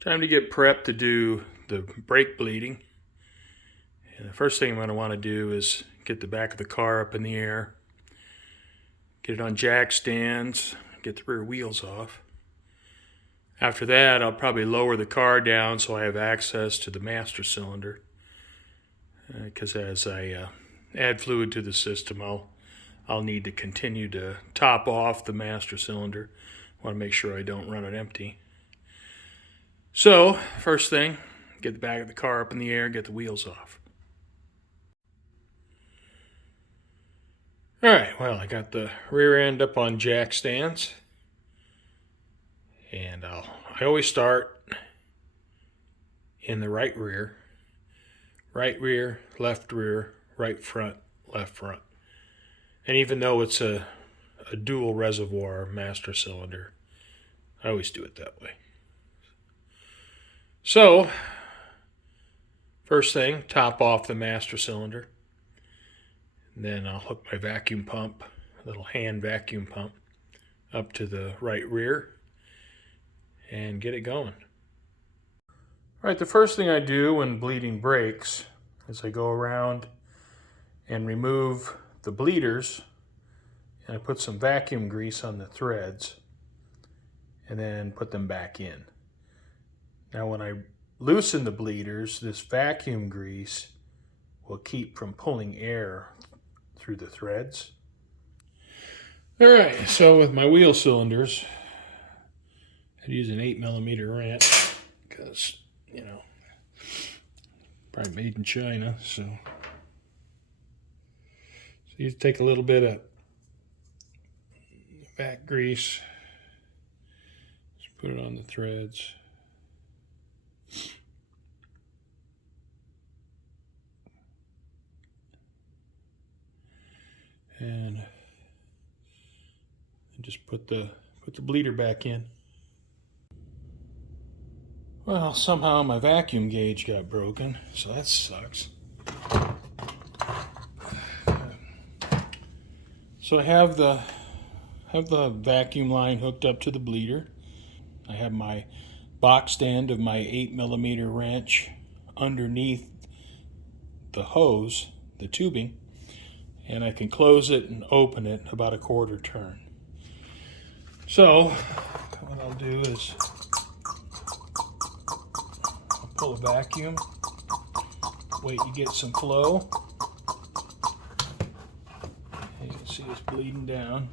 Time to get prepped to do the brake bleeding. And the first thing I'm going to want to do is get the back of the car up in the air, get it on jack stands, get the rear wheels off. After that, I'll probably lower the car down so I have access to the master cylinder. Because as I add fluid to the system, I'll need to continue to top off the master cylinder. I want to make sure I don't run it empty. So, first thing, get the back of the car up in the air, get the wheels off. Alright, well, I got the rear end up on jack stands. And I always start in the right rear, left rear, right front, left front. And even though it's a dual reservoir master cylinder, I always do it that way. So, first thing, top off the master cylinder. And then I'll hook my vacuum pump, little hand vacuum pump, up to the right rear and get it going. All right, the first thing I do when bleeding brakes is I go around and remove the bleeders, and I put some vacuum grease on the threads and then put them back in. Now when I loosen the bleeders, this vacuum grease will keep from pulling air through the threads. All right, so with my wheel cylinders, I'd use an 8mm wrench because, probably made in China, so you take a little bit of vac grease, just put it on the threads. And just put the bleeder back in. Well, somehow my vacuum gauge got broken, so that sucks. So I have the vacuum line hooked up to the bleeder. I have my box stand of my 8mm wrench underneath the hose, the tubing, and I can close it and open it about a quarter turn. So what I'll do is I'll pull a vacuum, wait to get some flow. And you can see it's bleeding down.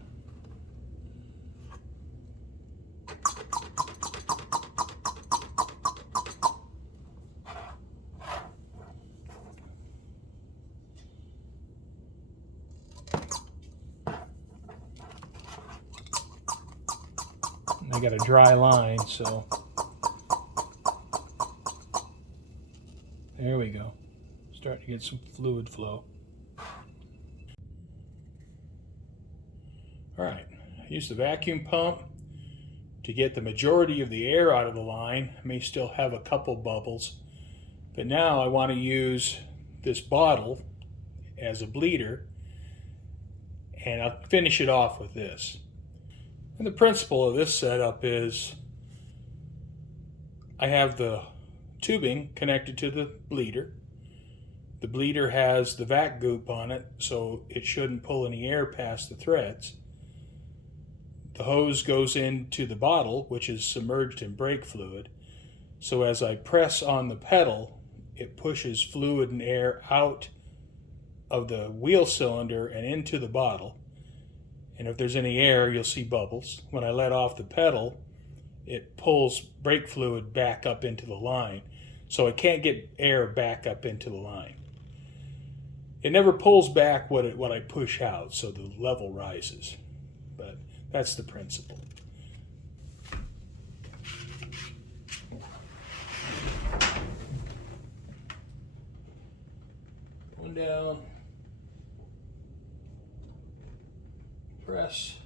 I got a dry line, so there we go. Starting to get some fluid flow. All right, I use the vacuum pump to get the majority of the air out of the line. I may still have a couple bubbles, but now I want to use this bottle as a bleeder, and I'll finish it off with this. And the principle of this setup is I have the tubing connected to the bleeder. The bleeder has the vac goop on it, so it shouldn't pull any air past the threads. The hose goes into the bottle, which is submerged in brake fluid. So as I press on the pedal, it pushes fluid and air out of the wheel cylinder and into the bottle. And if there's any air, you'll see bubbles. When I let off the pedal, it pulls brake fluid back up into the line. So I can't get air back up into the line. It never pulls back what I push out, so the level rises. But that's the principle. One down. Press,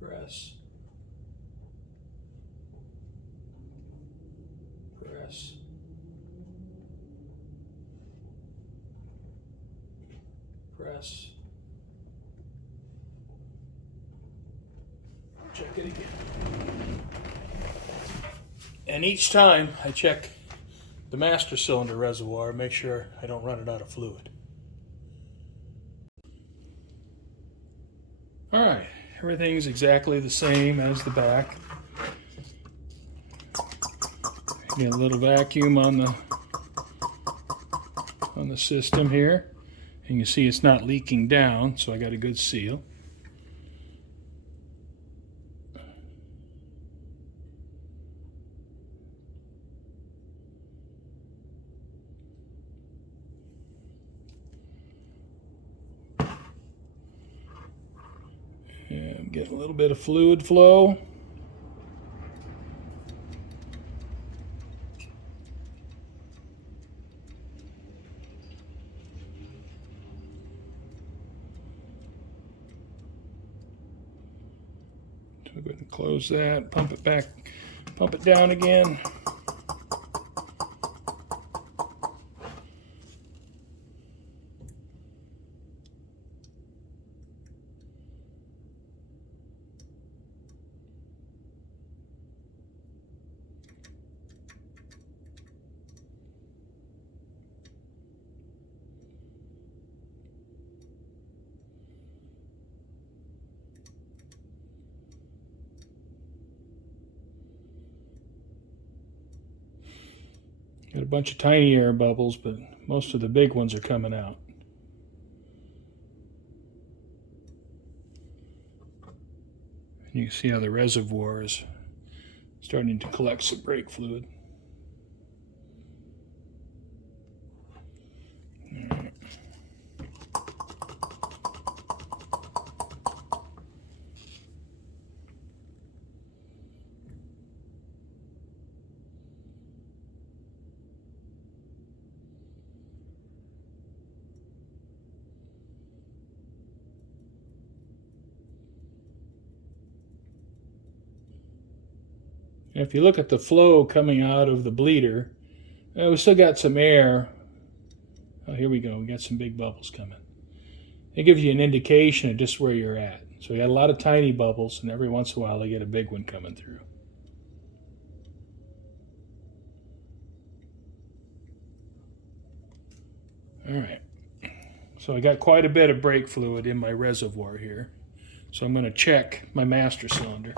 press, press, press. Check it again. And each time I check the master cylinder reservoir, make sure I don't run it out of fluid. Alright, everything's exactly the same as the back. Get a little vacuum on the system here, and you see it's not leaking down, so I got a good seal. And get a little bit of fluid flow. So go ahead and close that, pump it back, pump it down again. Got a bunch of tiny air bubbles, but most of the big ones are coming out. And you can see how the reservoir is starting to collect some brake fluid. If you look at the flow coming out of the bleeder, we still got some air. Oh, here we go. We got some big bubbles coming. It gives you an indication of just where you're at. So we got a lot of tiny bubbles, and every once in a while, I get a big one coming through. All right. So I got quite a bit of brake fluid in my reservoir here. So I'm going to check my master cylinder.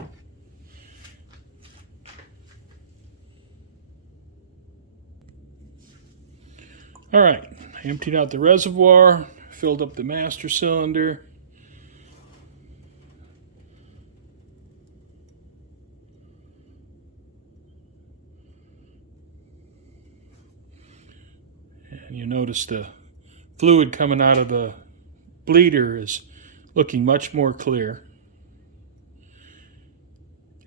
All right, I emptied out the reservoir, filled up the master cylinder. And you notice the fluid coming out of the bleeder is looking much more clear.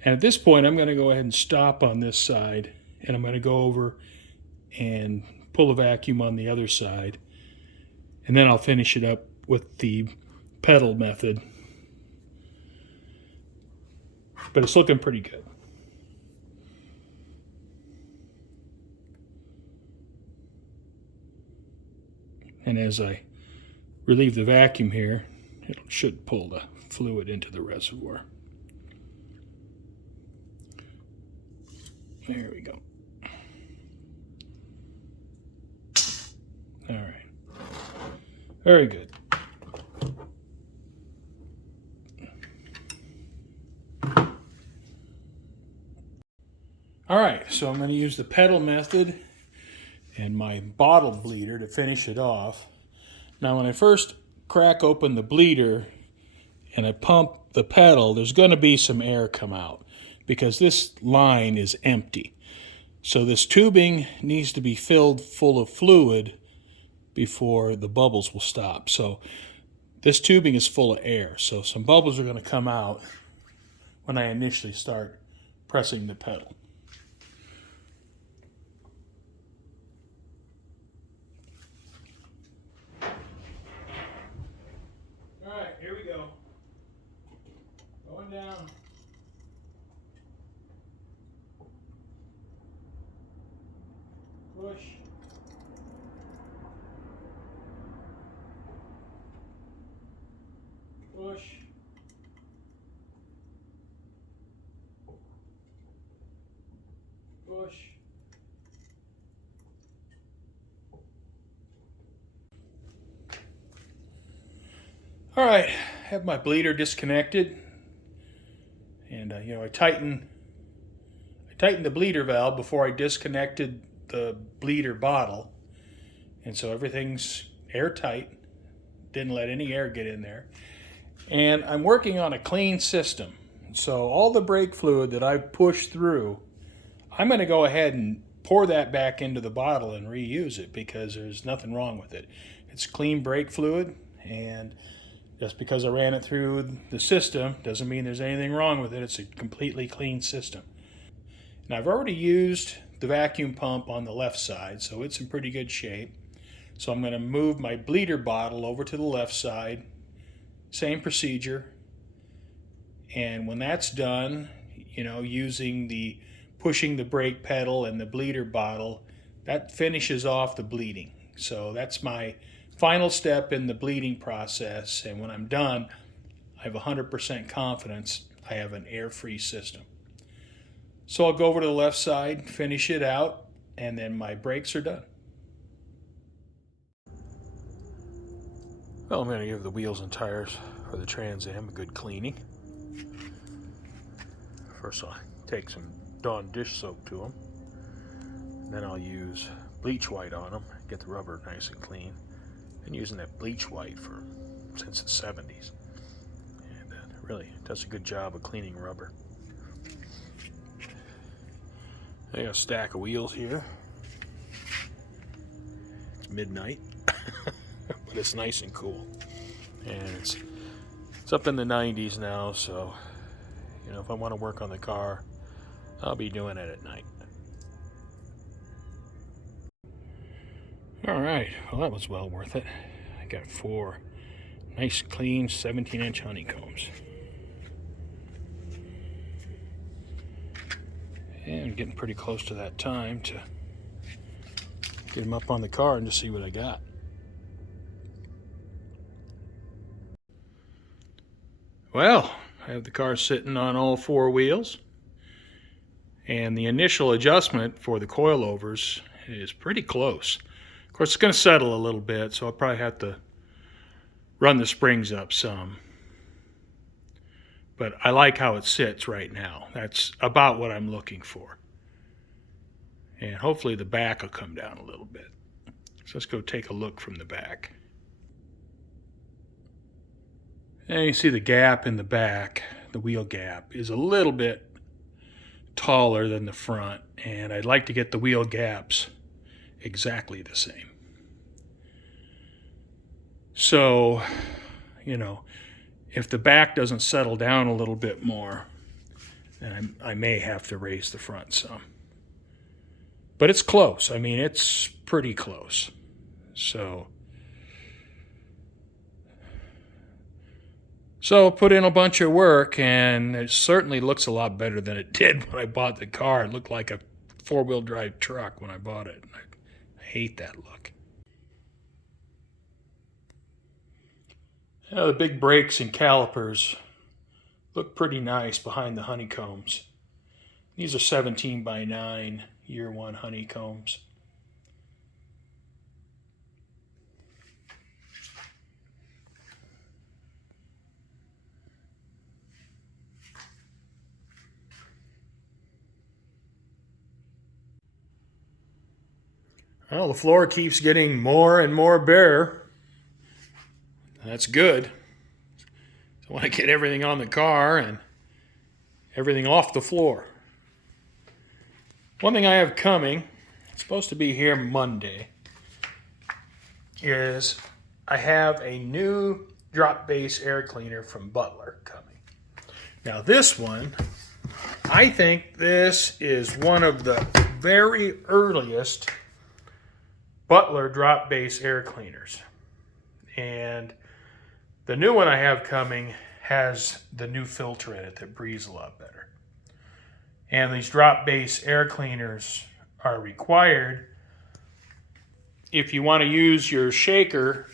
And at this point, I'm going to go ahead and stop on this side, and I'm going to go over and pull a vacuum on the other side, and then I'll finish it up with the pedal method. But it's looking pretty good. And as I relieve the vacuum here, it should pull the fluid into the reservoir. There we go. All right. Very good. All right, so I'm going to use the pedal method and my bottle bleeder to finish it off. Now, when I first crack open the bleeder and I pump the pedal, there's going to be some air come out because this line is empty. So this tubing needs to be filled full of fluid before the bubbles will stop. So this tubing is full of air, so some bubbles are going to come out when I initially start pressing the pedal. All right, here we go. Going down. Push. Push. All right, I have my bleeder disconnected, and I tightened the bleeder valve before I disconnected the bleeder bottle, and so everything's airtight. Didn't let any air get in there, and I'm working on a clean system. So all the brake fluid that I've pushed through, I'm going to go ahead and pour that back into the bottle and reuse it because there's nothing wrong with it. It's clean brake fluid, and just because I ran it through the system doesn't mean there's anything wrong with it. It's a completely clean system. And I've already used the vacuum pump on the left side, so it's in pretty good shape. So I'm going to move my bleeder bottle over to the left side. Same procedure. And when that's done, using pushing the brake pedal and the bleeder bottle, that finishes off the bleeding. So that's my final step in the bleeding process. And when I'm done, I have 100% confidence I have an air-free system. So I'll go over to the left side, finish it out, and then my brakes are done. Well, I'm going to give the wheels and tires for the Trans Am a good cleaning. First I'll take some Dawn dish soap to them. Then I'll use bleach white on them, get the rubber nice and clean. Been using that bleach white since the 70s. And it really does a good job of cleaning rubber. I got a stack of wheels here. It's midnight, but it's nice and cool. And it's up in the 90s now, so if I want to work on the car, I'll be doing it at night. All right, well, that was well worth it. I got 4 nice, clean 17-inch honeycombs. And getting pretty close to that time to get them up on the car and just see what I got. Well, I have the car sitting on all 4 wheels, and the initial adjustment for the coilovers is pretty close. Of course, it's going to settle a little bit, so I'll probably have to run the springs up some. But I like how it sits right now. That's about what I'm looking for. And hopefully the back will come down a little bit. So let's go take a look from the back. And you see the gap in the back, the wheel gap, is a little bit taller than the front. And I'd like to get the wheel gaps exactly the same. So, if the back doesn't settle down a little bit more, then I may have to raise the front some. But it's close. I mean, it's pretty close. So put in a bunch of work, and it certainly looks a lot better than it did when I bought the car. It looked like a 4-wheel drive truck when I bought it. I hate that look. The big brakes and calipers look pretty nice behind the honeycombs. These are 17x9 year 1 honeycombs. Well, the floor keeps getting more and more bare. That's good. I want to get everything on the car and everything off the floor. One thing I have coming, it's supposed to be here Monday, is I have a new drop base air cleaner from Butler coming. Now this one, I think this is one of the very earliest Butler drop base air cleaners. And the new one I have coming has the new filter in it that breathes a lot better. And these drop base air cleaners are required if you want to use your shaker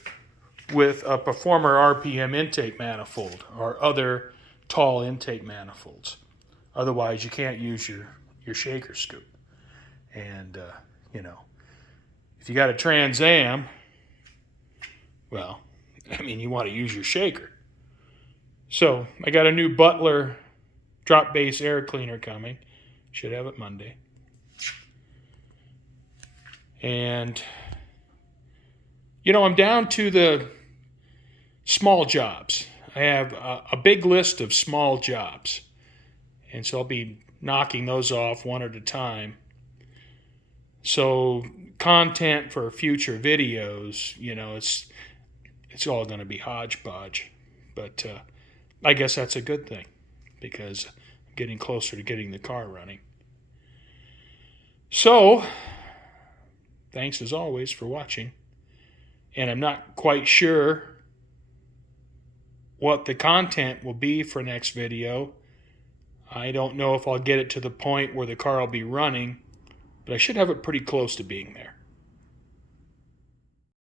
with a Performer RPM intake manifold or other tall intake manifolds. Otherwise, you can't use your shaker scoop. And, if you got a Trans Am, well, you want to use your shaker. So I got a new Butler drop base air cleaner coming. Should have it Monday. And, I'm down to the small jobs. I have a big list of small jobs. And so I'll be knocking those off one at a time. So content for future videos, it's all going to be hodgepodge. But I guess that's a good thing because I'm getting closer to getting the car running. So, thanks as always for watching. And I'm not quite sure what the content will be for next video. I don't know if I'll get it to the point where the car will be running, but I should have it pretty close to being there.